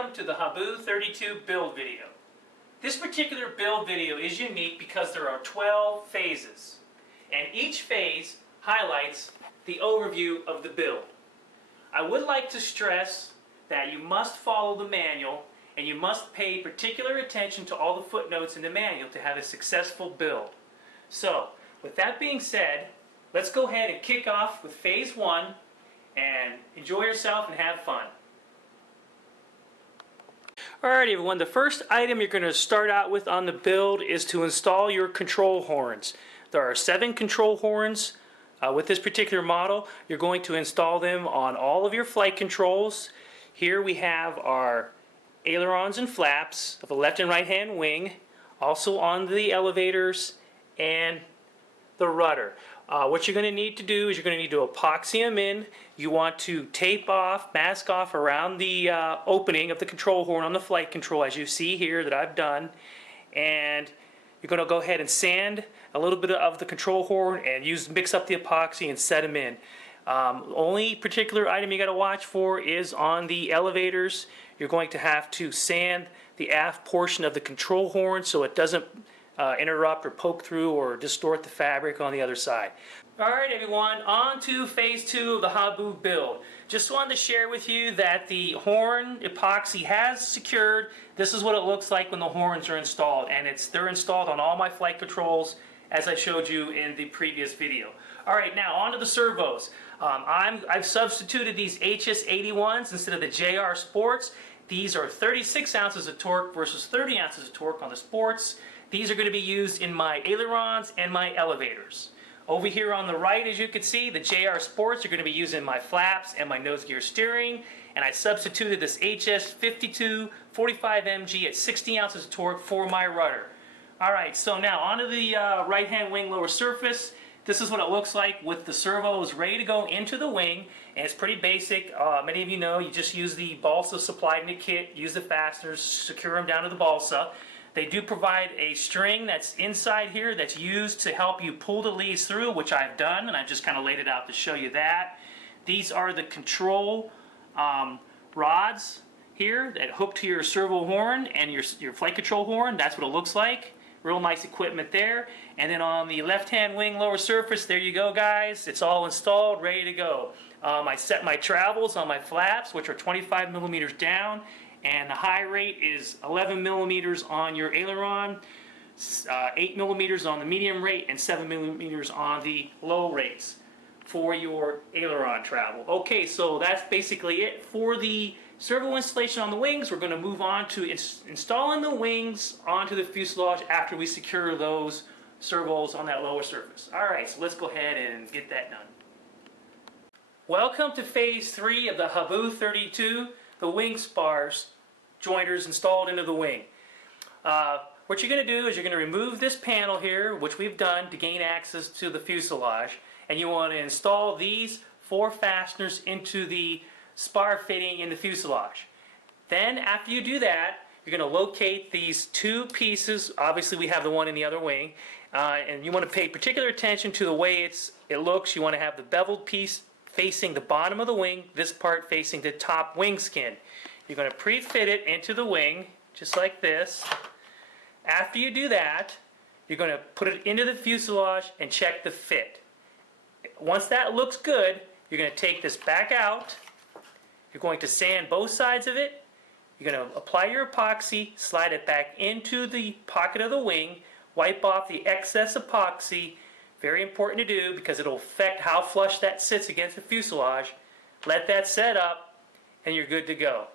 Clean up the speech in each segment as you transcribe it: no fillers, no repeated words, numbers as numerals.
Welcome to the Habu 32 build video. This particular build video is unique because there are 12 phases, and each phase highlights the overview of the build. I would like to stress that you must follow the manual and you must pay particular attention to all the footnotes in the manual to have a successful build. So, with that being said, let's go ahead and kick off with phase 1 and enjoy yourself and have fun. Alright everyone, the first item you're going to start out with on the build is to install your control horns. There are 7 control horns with this particular model. You're going to install them on all of your flight controls. Here we have our ailerons and flaps of the left and right hand wing, also on the elevators and the rudder. What you're going to need to do is you're going to need to epoxy them in. You want to tape off, mask off around the opening of the control horn on the flight control, as you see here that I've done. And you're going to go ahead and sand a little bit of the control horn and mix up the epoxy and set them in. Only particular item you got to watch for is on the elevators. You're going to have to sand the aft portion of the control horn so it doesn't interrupt or poke through or distort the fabric on the other side. Alright everyone, on to phase 2 of the Habu build. Just wanted to share with you that the horn epoxy has secured. This is what it looks like when the horns are installed, and they're installed on all my flight controls as I showed you in the previous video. Alright, now on to the servos. I've substituted these HS81s instead of the JR Sports. These are 36 ounces of torque versus 30 ounces of torque on the Sports. These are going to be used in my ailerons and my elevators. Over here on the right, as you can see, the JR Sports are going to be used in my flaps and my nose gear steering. And I substituted this HS52 45MG at 60 ounces of torque for my rudder. Alright, so now onto the right-hand wing lower surface. This is what it looks like with the servos ready to go into the wing. And it's pretty basic. Many of you know you just use the balsa supplied in the kit, use the fasteners, secure them down to the balsa. They do provide a string that's inside here that's used to help you pull the leads through, which I've done, and I've just kind of laid it out to show you that. These are the control rods here that hook to your servo horn and your flight control horn. That's what it looks like. Real nice equipment there. And then on the left-hand wing lower surface, there you go guys. It's all installed, ready to go. I set my travels on my flaps, which are 25 millimeters down. And the high rate is 11 millimeters on your aileron, 8 millimeters on the medium rate, and 7 millimeters on the low rates for your aileron travel. Okay, so that's basically it for the servo installation on the wings. We're going to move on to installing the wings onto the fuselage after we secure those servos on that lower surface. Alright, so let's go ahead and get that done. Welcome to phase 3 of the Habu 32. The wing spars jointers installed into the wing. What you're going to do is you're going to remove this panel here, which we've done to gain access to the fuselage, and you want to install these 4 fasteners into the spar fitting in the fuselage. Then after you do that, you're going to locate these 2 pieces. Obviously we have the one in the other wing, and you want to pay particular attention to the way it looks. You want to have the beveled piece facing the bottom of the wing, this part facing the top wing skin. You're going to pre-fit it into the wing, just like this. After you do that, you're going to put it into the fuselage and check the fit. Once that looks good, you're going to take this back out. You're going to sand both sides of it. You're going to apply your epoxy, slide it back into the pocket of the wing, wipe off the excess epoxy. Very important to do because it'll affect how flush that sits against the fuselage. Let that set up and you're good to go.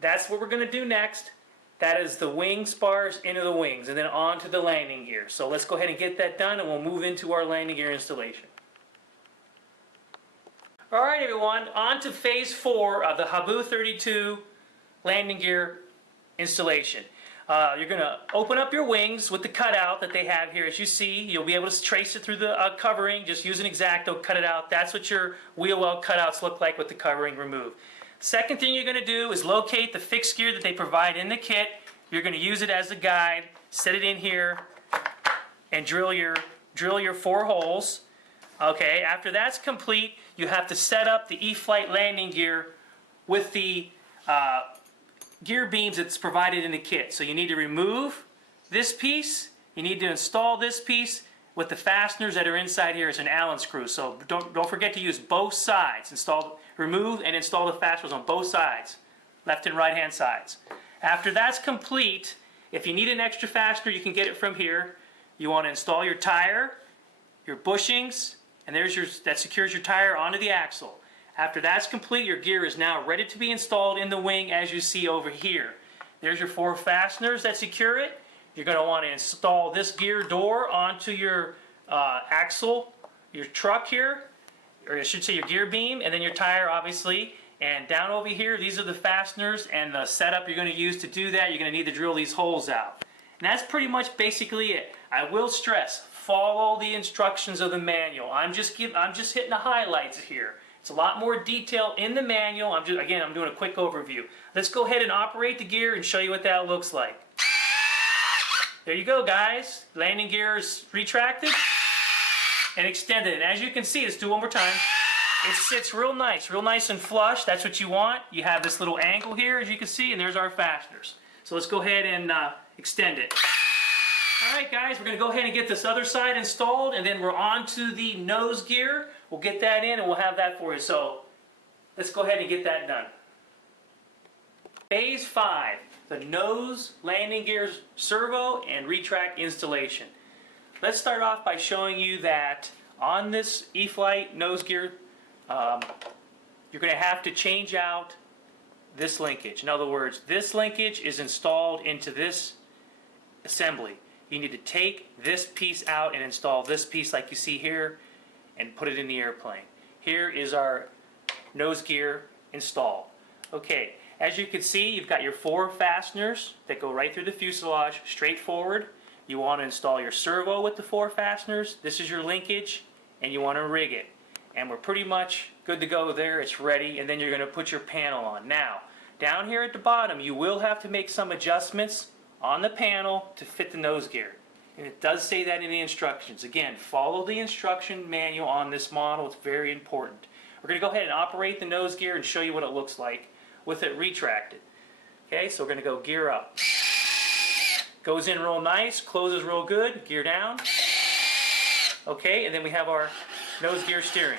That's what we're going to do next. That is the wing spars into the wings and then on to the landing gear. So let's go ahead and get that done and we'll move into our landing gear installation. Alright everyone, on to phase 4 of the Habu 32 landing gear installation. You're going to open up your wings with the cutout that they have here. As you see, you'll be able to trace it through the covering. Just use an X-Acto, cut it out. That's what your wheel well cutouts look like with the covering removed. Second thing you're going to do is locate the fixed gear that they provide in the kit. You're going to use it as a guide, set it in here, and drill your 4 holes. Okay, after that's complete, you have to set up the E-flite landing gear with the gear beams that's provided in the kit. So you need to remove this piece, you need to install this piece with the fasteners that are inside here. It's an Allen screw, so don't forget to use both sides. Remove and install the fasteners on both sides, left and right hand sides. After that's complete, if you need an extra fastener, you can get it from here. You want to install your tire, your bushings, and that secures your tire onto the axle. After that's complete, your gear is now ready to be installed in the wing, as you see over here. There's your 4 fasteners that secure it. You're going to want to install this gear door onto your axle, your truck here, or I should say your gear beam, and then your tire obviously. And down over here, these are the fasteners and the setup you're going to use to do that. You're going to need to drill these holes out. And that's pretty much basically it. I will stress, follow the instructions of the manual. I'm just hitting the highlights here. It's a lot more detail in the manual. I'm doing a quick overview. Let's go ahead and operate the gear and show you what that looks like. There you go, guys. Landing gear is retracted and extended. And as you can see, let's do it one more time. It sits real nice and flush. That's what you want. You have this little angle here, as you can see, and there's our fasteners. So let's go ahead and extend it. All right, guys, we're going to go ahead and get this other side installed, and then we're on to the nose gear. We'll get that in, and we'll have that for you. So let's go ahead and get that done. Phase 5, the nose landing gear servo and retract installation. Let's start off by showing you that on this E-flite nose gear, you're going to have to change out this linkage. In other words, this linkage is installed into this assembly. You need to take this piece out and install this piece like you see here and put it in the airplane. Here is our nose gear installed. Okay, as you can see, you've got your 4 fasteners that go right through the fuselage, straight forward. You want to install your servo with the 4 fasteners. This is your linkage, and you want to rig it. And we're pretty much good to go there. It's ready, and then you're going to put your panel on. Now, down here at the bottom, you will have to make some adjustments on the panel to fit the nose gear. And it does say that in the instructions. Again, follow the instruction manual on this model. It's very important. We're going to go ahead and operate the nose gear and show you what it looks like with it retracted. Okay, so we're going to go gear up. Goes in real nice, closes real good, gear down. Okay, and then we have our nose gear steering.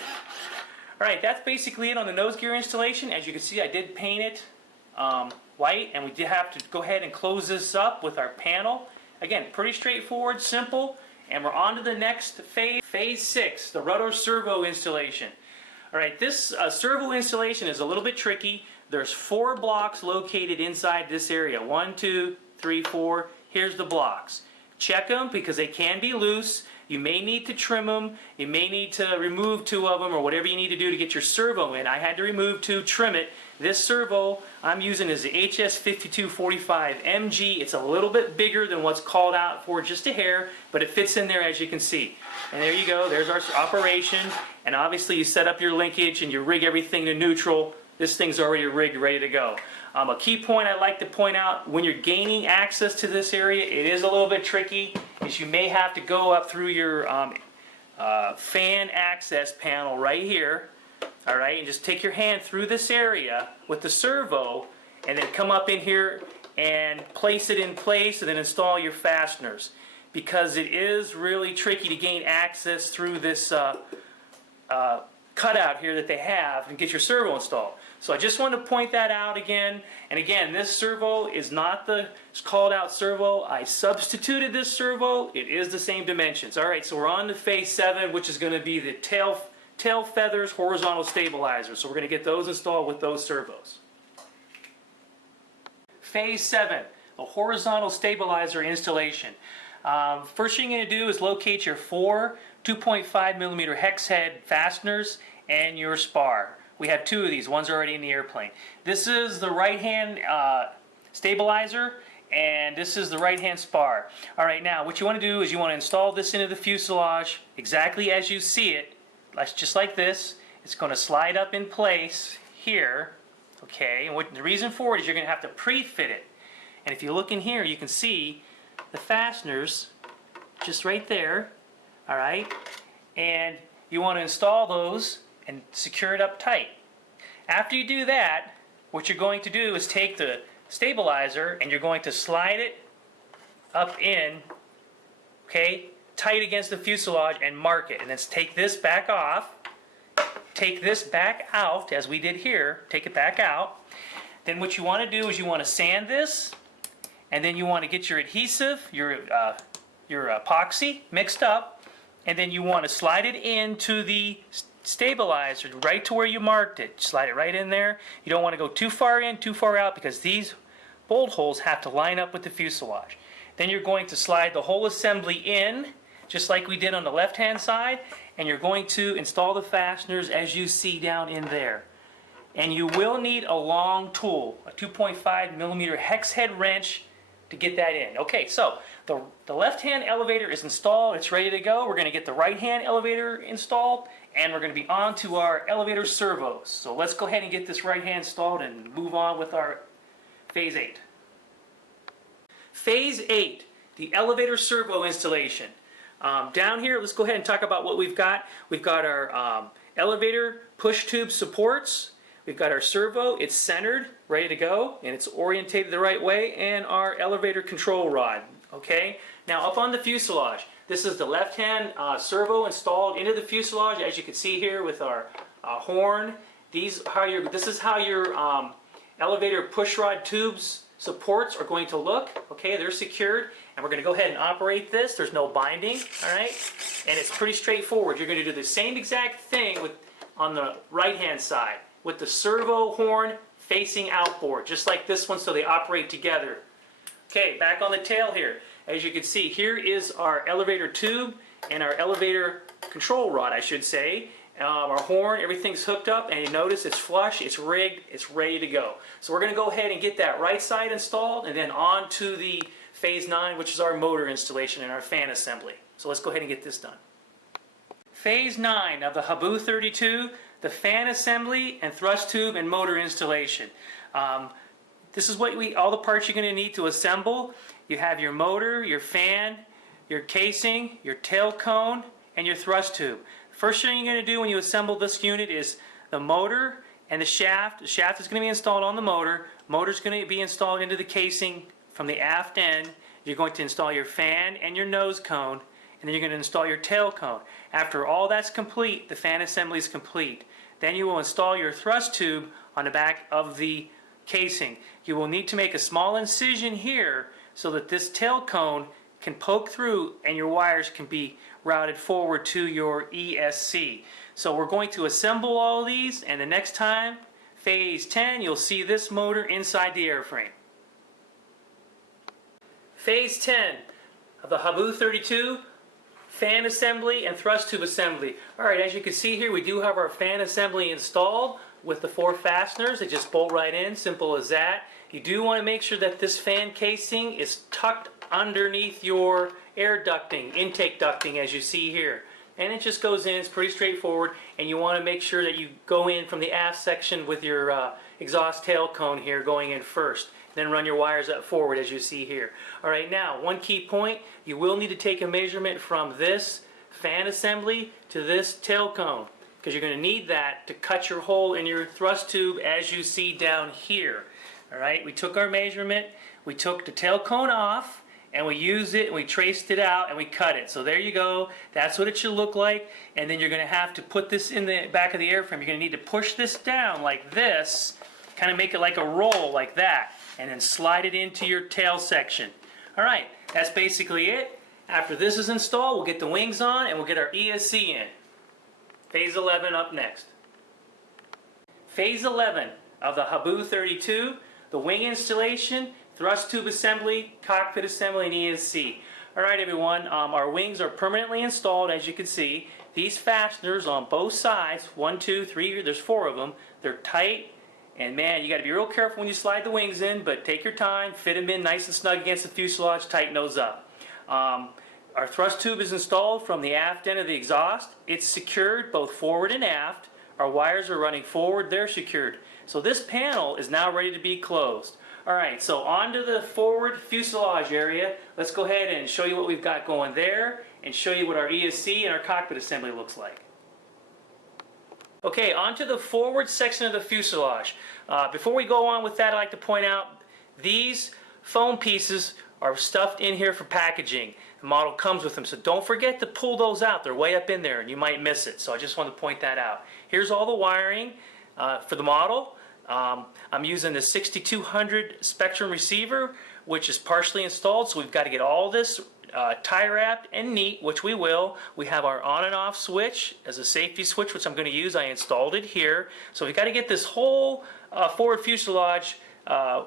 Alright, that's basically it on the nose gear installation. As you can see, I did paint it white, and we did have to go ahead and close this up with our panel. Again, pretty straightforward, simple, and we're on to the next phase, phase 6, the rotor servo installation. Alright, this servo installation is a little bit tricky. There's 4 blocks located inside this area. 1, 2, 3, 4. Here's the blocks. Check them because they can be loose. You may need to trim them. You may need to remove 2 of them or whatever you need to do to get your servo in. I had to remove 2, trim it. This servo I'm using is the HS5245MG. It's a little bit bigger than what's called out for, just a hair, but it fits in there as you can see. And there you go. There's our operation. And obviously you set up your linkage and you rig everything to neutral. This thing's already rigged, ready to go. A key point I'd like to point out, when you're gaining access to this area, it is a little bit tricky, is you may have to go up through your fan access panel right here, alright, and just take your hand through this area with the servo, and then come up in here and place it in place, and then install your fasteners. Because it is really tricky to gain access through this cutout here that they have and get your servo installed. So I just wanted to point that out again. And again, this servo is not the called out servo. I substituted this servo. It is the same dimensions. Alright, so we're on to phase 7, which is going to be the tail feathers horizontal stabilizer. So we're going to get those installed with those servos. Phase 7, a horizontal stabilizer installation. First thing you're going to do is locate your 4 2.5mm hex head fasteners and your spar. We have 2 of these. One's already in the airplane. This is the right hand stabilizer, and this is the right hand spar. Alright, now what you want to do is you want to install this into the fuselage exactly as you see it, just like this. It's going to slide up in place here. Okay, and the reason for it is you're going to have to pre-fit it. And if you look in here, you can see the fasteners just right there. Alright, and you want to install those and secure it up tight. After you do that, what you're going to do is take the stabilizer and you're going to slide it up in, okay, tight against the fuselage and mark it. And then take this back off, take this back out as we did here, take it back out. Then what you want to do is you want to sand this, and then you want to get your adhesive, your epoxy mixed up, and then you want to slide it into the stabilizer right to where you marked it. Slide it right in there. You don't want to go too far in, too far out, because these bolt holes have to line up with the fuselage. Then you're going to slide the whole assembly in, just like we did on the left-hand side, and you're going to install the fasteners as you see down in there. And you will need a long tool, a 2.5 millimeter hex head wrench to get that in. Okay, so the left-hand elevator is installed, it's ready to go. We're going to get the right-hand elevator installed, and we're going to be on to our elevator servos. So let's go ahead and get this right-hand installed and move on with our Phase 8. Phase 8, the elevator servo installation. Down here, let's go ahead and talk about what we've got. We've got our elevator push tube supports. We've got our servo, it's centered, ready to go, and it's orientated the right way, and our elevator control rod. Okay, now up on the fuselage, this is the left-hand servo installed into the fuselage, as you can see here with our horn. This is how your elevator push rod tubes supports are going to look. Okay, they're secured, and we're going to go ahead and operate this. There's no binding, all right, and it's pretty straightforward. You're going to do the same exact thing on the right-hand side with the servo horn facing outboard, just like this one, so they operate together. Okay, back on the tail here. As you can see, here is our elevator tube and our elevator control rod, I should say. Our horn, everything's hooked up, and you notice it's flush, it's rigged, it's ready to go. So we're going to go ahead and get that right side installed, and then on to the Phase 9, which is our motor installation and our fan assembly. So let's go ahead and get this done. Phase 9 of the Habu 32, the fan assembly and thrust tube and motor installation. This is what all the parts you're going to need to assemble. You have your motor, your fan, your casing, your tail cone, and your thrust tube. First thing you're going to do when you assemble this unit is the motor and the shaft. The shaft is going to be installed on the motor. Motor is going to be installed into the casing from the aft end. You're going to install your fan and your nose cone, and then you're going to install your tail cone. After all that's complete, the fan assembly is complete. Then you will install your thrust tube on the back of the casing. You will need to make a small incision here so that this tail cone can poke through and your wires can be routed forward to your ESC. So we're going to assemble all of these, and the next time, Phase 10, you'll see this motor inside the airframe. Phase 10 of the Habu 32, fan assembly and thrust tube assembly. Alright, as you can see here, we do have our fan assembly installed with the 4 fasteners. They just bolt right in, simple as that. You do want to make sure that this fan casing is tucked underneath your air ducting, intake ducting, as you see here. And it just goes in, it's pretty straightforward, and you want to make sure that you go in from the aft section with your exhaust tail cone here going in first. Then run your wires up forward as you see here. Alright, now one key point, you will need to take a measurement from this fan assembly to this tail cone, because you're going to need that to cut your hole in your thrust tube as you see down here. Alright, we took our measurement, we took the tail cone off, and we used it, and we traced it out, and we cut it. So there you go, that's what it should look like, and then you're going to have to put this in the back of the airframe. You're going to need to push this down like this, kind of make it like a roll like that, and then slide it into your tail section. Alright, that's basically it. After this is installed, we'll get the wings on, and we'll get our ESC in. Phase 11 up next. Phase 11 of the Habu 32, the wing installation, thrust tube assembly, cockpit assembly, and ESC. Alright everyone, our wings are permanently installed, as you can see. These fasteners on both sides, 1, 2, 3, there's 4 of them, they're tight, and man, you got to be real careful when you slide the wings in, but take your time, fit them in nice and snug against the fuselage, tighten those up. Our thrust tube is installed from the aft end of the exhaust. It's secured both forward and aft. Our wires are running forward, they're secured. So this panel is now ready to be closed. Alright, so on to the forward fuselage area. Let's go ahead and show you what we've got going there and show you what our ESC and our cockpit assembly looks like. Okay, on to the forward section of the fuselage. Before we go on with that, I'd like to point out These foam pieces are stuffed in here for packaging. The model comes with them, so don't forget to pull those out. They're way up in there and you might miss it, so I just want to point that out. Here's all the wiring for the model. I'm using the 6200 Spectrum receiver, which is partially installed, so we've got to get all this tie wrapped and neat, which we will. We have our on and off switch as a safety switch, which I'm going to use. I installed it here. So we've got to get this whole forward fuselage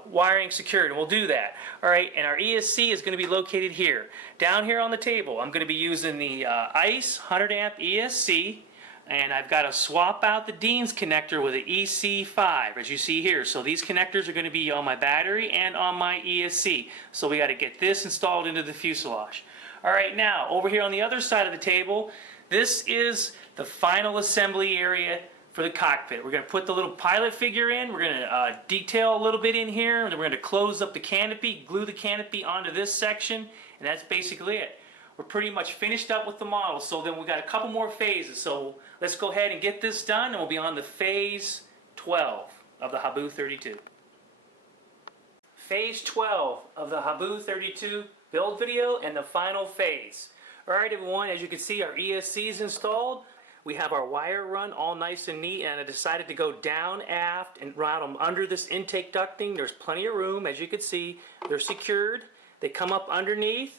wiring secured, and we'll do that. All right, and our ESC is going to be located here. Down here on the table, I'm going to be using the ICE 100 amp ESC, and I've got to swap out the Dean's connector with an EC5, as you see here. So these connectors are going to be on my battery and on my ESC. So we got to get this installed into the fuselage. All right, now over here on the other side of the table, this is the final assembly area for the cockpit. We're going to put the little pilot figure in. We're going to detail a little bit in here, and then we're going to close up the canopy, glue the canopy onto this section, and that's basically it. We're pretty much finished up with the model, so then we've got a couple more phases. So let's go ahead and get this done, and we'll be on the phase 12 of the Habu 32. Phase 12 of the Habu 32 build video and the final phase. Alright everyone, as you can see, our ESC is installed. We have our wire run all nice and neat, and I decided to go down aft and route them under this intake ducting. There's plenty of room, as you can see. They're secured. They come up underneath,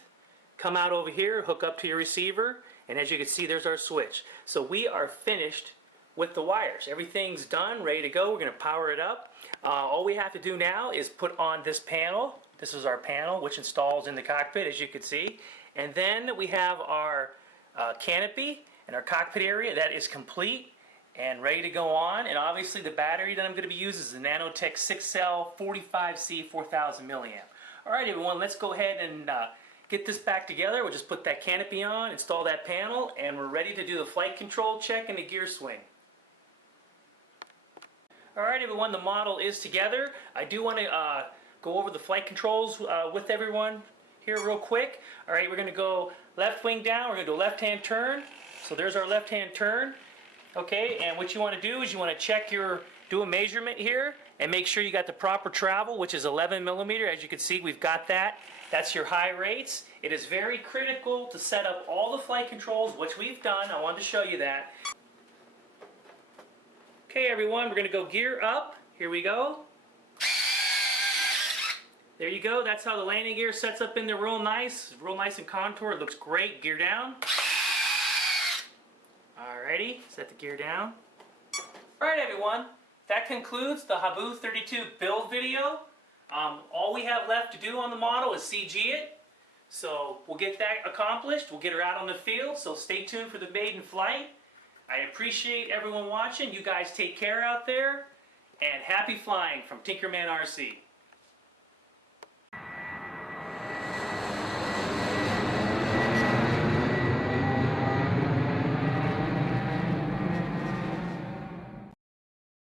come out over here, hook up to your receiver, and as you can see, there's our switch. So we are finished with the wires. Everything's done, ready to go. We're going to power it up. All we have to do now is put on this panel. This is our panel, which installs in the cockpit, as you can see. And then we have our canopy and our cockpit area. That is complete and ready to go on. And obviously the battery that I'm going to be using is the Nanotech 6-cell 45C 4000 milliamp. Alright everyone, let's go ahead and get this back together. We'll just put that canopy on, install that panel, and we're ready to do the flight control check and the gear swing. Alright everyone, the model is together. I do want to go over the flight controls with everyone here real quick. Alright, we're going to go left wing down, we're going to do a left hand turn. So there's our left hand turn. Okay, and what you want to do is you want to check do a measurement here and make sure you got the proper travel, which is 11 millimeter. As you can see, we've got that. That's your high rates. It is very critical to set up all the flight controls, which we've done. I wanted to show you that. Okay everyone, we're going to go gear up. Here we go. There you go. That's how the landing gear sets up in there real nice and contour. It looks great. Gear down. Alrighty, set the gear down. Alright everyone, that concludes the Habu 32 build video. All we have left to do on the model is CG it. So we'll get that accomplished. We'll get her out on the field, so stay tuned for the maiden flight. I appreciate everyone watching. You guys take care out there, and happy flying from TinkerManRC.